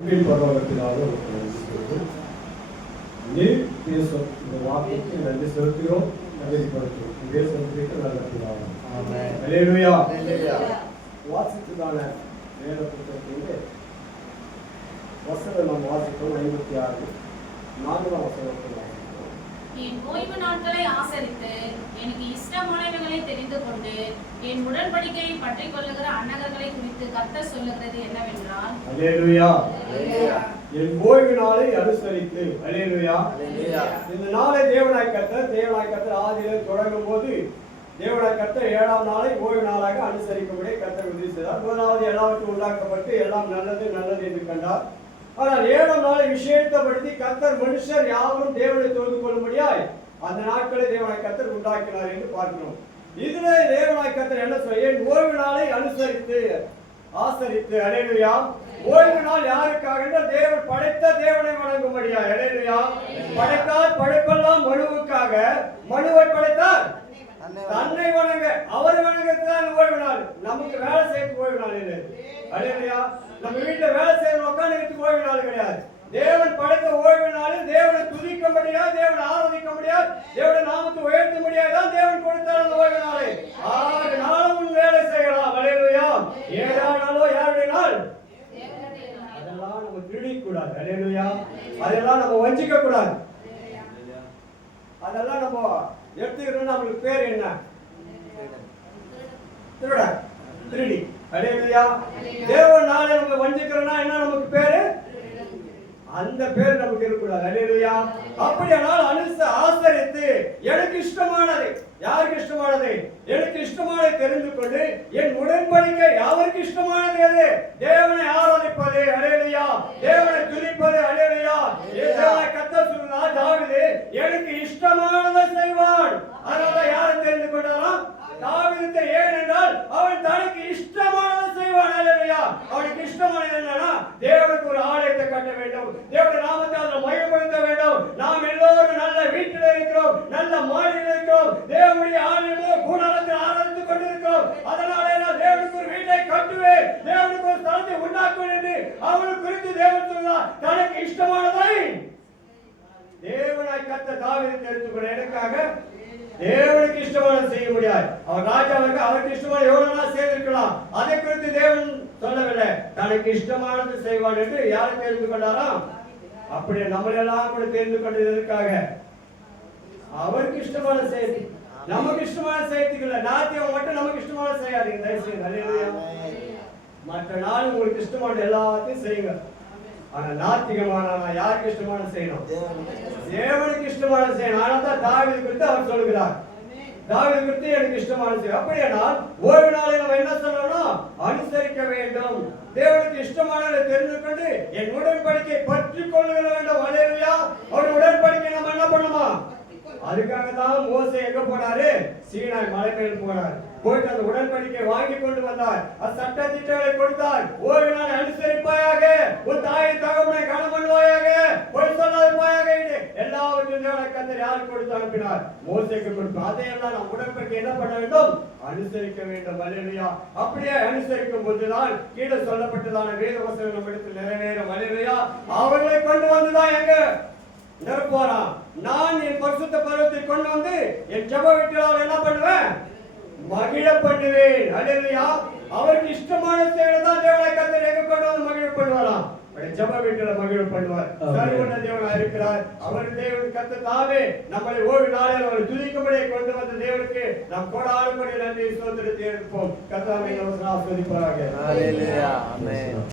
பரவாயில்லாத நீர் பேசும் இந்த வார்த்தைக்கு நன்றி செலுத்துகிறோம், நன்றிப்படுத்துகிறோம். இதே சொல்லிட்டு நல்ல வாசித்ததான வேத புத்தகத்திலே வசனம் நாம் வாசித்தோம். 56 4ஆம் வசனத்தை வாசித்தோம். என் ஓய்வு நாட்களை ஆசரித்து எனக்கு இஷ்டமானவைகளை தெரிந்து கொண்டு என் உடன்படிக்கையை பற்றிக் கொள்ளுகிற அன்னகர்களை குறித்து கர்த்தர் சொல்லுகிறது என்னவென்றால், அல்லேலூயா, என் ஓய்வு நாளை அனுசரித்து. அல்லேலூயா. இந்த நாளை தேவனாய் கர்த்தர் ஆதியிலே தொடங்கும் போது தேவனாய் கர்த்தர் 7ஆம் நாளை ஓய்வு நாளாக அனுசரிக்கும்படி கர்த்தர் உதவி செய்தார். முதலாவது எல்லாவற்றும் உண்டாக்கப்பட்டு எல்லாம் நல்லது நல்லது என்று கண்டார். ஆனால் 7ஆம் நாளை விசேஷப்படுத்தி கர்த்தர் மனுஷர் யாவரும் தேவனை தொழுது கொள்ளும்படியாய் அந்த நாட்களை தேவனாய் கர்த்தர் உண்டாக்கினார் என்று பார்க்கிறோம். இதுல தேவனாய் கர்த்தர் என்ன சொல்ல, என் ஓய்வு நாளை அனுசரித்து ஆசரித்து. அல்லேலூயா. ஓய்வு நாள் யாருக்காக? தேவன் படைத்த தேவனை வணங்கும்படியா. அல்லேலூயா. படைத்தார், படைப்பெல்லாம் மனுவுக்காக, மனுவை படைத்தார் தன்னை வணங்க, அவர் வணங்கத்தான் ஓய்வு நாள். நமக்கு வேலை செய்யறதுக்கு ஓய்வு நாள் இல்லை. அல்லேலூயா. நம்ம வீட்டுல வேலை செய்யற உட்காந்துக்கிறதுக்கு ஓய்வு நாள் கிடையாது. தேவன் படைத்த ஓய்வு நாளில் தேவனை துதிக்க முடியாது, தேவனை ஆராதிக்க முடியாது, தேவனை நாமத்தை உயர்த்த முடியாது. தேவன் கொடுத்தார் அந்த ஓய்வு நாளை. 6 நாளும் வேலை செய்யலாம். அல்லேலூயா. 7ஆம் நாளோ யாருடைய நாள்? அதெல்லாம் நம்ம திருடிக்க கூடாது. அல்லேலூயா. அதெல்லாம் நம்ம வஞ்சிக்க கூடாது. அதெல்லாம் நம்ம எடுத்துக்கிறோம். நம்மளுக்கு பேர் என்ன? திருட, திருடி. அல்லேலூயா. தேவன் நாளை நம்ம வஞ்சிக்கிறோம்னா என்ன நமக்கு பேரு? அந்த பேர் நமக்கு இருக்கக்கூடாது. அல்லேலூயா. அப்படியானால் ஆசரித்து எனக்கு இஷ்டமானதை, யாருக்கு இஷ்டமானதை? எனக்கு இஷ்டமானதை தெரிந்து கொண்டு என் உடன்படிக்கை யாருக்கு இஷ்டமானது? எது? தேவனை ஆராதிப்பது. அல்லேலூயா. தேவனை துதிப்பது. அல்லேலூயா. தேவனை கர்த்தர் சொன்னார், தாவீது எனக்கு இஷ்டமானதை செய்வான். அதனால யாரை தெரிந்து கொண்டாராம்? தாவீது. ஏனென்றால் அவன் தனக்கு இஷ்டமானதை செய்வான். அல்லேலூயா. அவனுக்கு இஷ்டமானது என்னன்னா, தேவனுக்கு ஒரு ஆலயத்தை கட்ட வேண்டும், தேவனுடைய நாமத்தை அதில் மகிமைப்படுத்த வேண்டும். நாம் எல்லோரும் நல்ல வீட்டில் இருக்கிறோம், நல்ல மாடியில் இருக்கிறோம், தேவனுடைய ஆலயமோ கூடாரத்தில் ஆராதித்துக் கொண்டிருக்கிறோம். அதனால நான் தேவனுக்கு ஒரு வீட்டை கட்டுவேன், தேவனுக்கு ஒரு ஸ்தலத்தை உண்டாக்குவேன் என்று அவனுக்கு குறித்து தேவன் சொன்னார். தனக்கு இஷ்டமானதை தேவனாய் கர்த்தர் தாவீதை தெரிந்து கொள்ள எனக்காக தேவனுக்கு இஷ்டமானதை செய்ய முடியாது. அவர் ராஜாவுக்கு அவருக்கு இஷ்டமான எவ்வளவு செய்திருக்கலாம். அதை குறித்து தேவன் சொல்லவில்லை. தனக்கு இஷ்டமானது செய்வான் என்று யாரை தெரிந்து கொண்டாராம்? அப்படி நம்மளெல்லாம் கூட தெரிந்து கொண்டதற்காக அவருக்கு இஷ்டமான செய்தி, நமக்கு இஷ்டமான செய்திக்கு இல்ல. நாத்தியம் மட்டும் நமக்கு இஷ்டமான செய்யாதீங்க தயவு செய்து. அல்லேலூயா. மற்ற நாள் உங்களுக்கு இஷ்டமான எல்லாத்தையும் செய்யுங்க. ஆனா நாத்திகமான யாருக்கு இஷ்டமான செய்யணும்? தேவனுக்கு இஷ்டமான செய்யணும். ஆனால் தான் தாவீது குறித்து அவர் சொல்லுகிறார், தாவீது குறித்து எனக்கு இஷ்டமான செய்யும். அப்படியானால் ஓய்வு நாளை நம்ம என்ன சொல்லணும்? அனுசரிக்க வேண்டும். தேவனுக்கு இஷ்டமானதை தெரிந்து கொண்டு என் உடன்படிக்கை பற்றி கொள்ள வேண்டும். அல்லேலூயா. அவர் உடன்படிக்கை நம்ம என்ன பண்ணுமா? அதுக்காக தான் மோசே எங்க போனாரு? சீனாய் மலை மேல் போனார். போயிட்டு அந்த உடன்படிக்கை வாங்கி கொண்டு வந்தார், சட்ட திட்டங்களை கொடுத்தார். ஓய்வு நாளை அனுசரிப்பாயாக, உன் தாயை தகவலை கனம் பண்ணுவாயாக, பொய் சொல்லாதிருப்பாயாக, எல்லாவற்றையும் தேவனாய் கர்த்தர் யாருக்கு கொடுத்து அனுப்பினார்? மோசேக்கு கொடுத்தார். அதையெல்லாம் நாம் உடன்படிக்கை என்ன பண்ண வேண்டும்? அனுசரிக்க வேண்டும். அல்லேலூயா. அப்படியே அனுசரிக்கும் போதுதான் கீழே சொல்லப்பட்டதான வேத வசனம் நம்மிடத்தில் நிறைவேறும். அல்லேலூயா. அவர்களை கொண்டு வந்துதான் எங்க நிரப்புவாராம். நான் என் பரிசுத்த பர்வத்தை கொண்டு வந்து என் ஜெப வீட்டில் என்ன பண்ணுவேன்? மகிழ பண்ணுவேன். அல்லேலூயா. அவருக்கு இஷ்டமான செயல்தான் தேவனாய் கர்த்தர் எங்க கொண்டு வந்து மகிழ பண்ணுவாராம்? ஜெப வீட்டில் மகிழ பண்ணுவார். சர்வவல்ல தேவனாய் இருக்கிறார். அவர் தேவன் கர்த்தர் தாமே நம்மளை ஓய்வு நாளில் அவர் துதிக்கும்படி கொண்டு வந்த தேவனுக்கு நாம் கொடாடு கொடி நன்றி ஸ்தோத்திரத்தை எடுப்போம். கர்த்தாவே நம்மை ஆசீர்வதிப்பாராக. அல்லேலூயா. ஆமென்.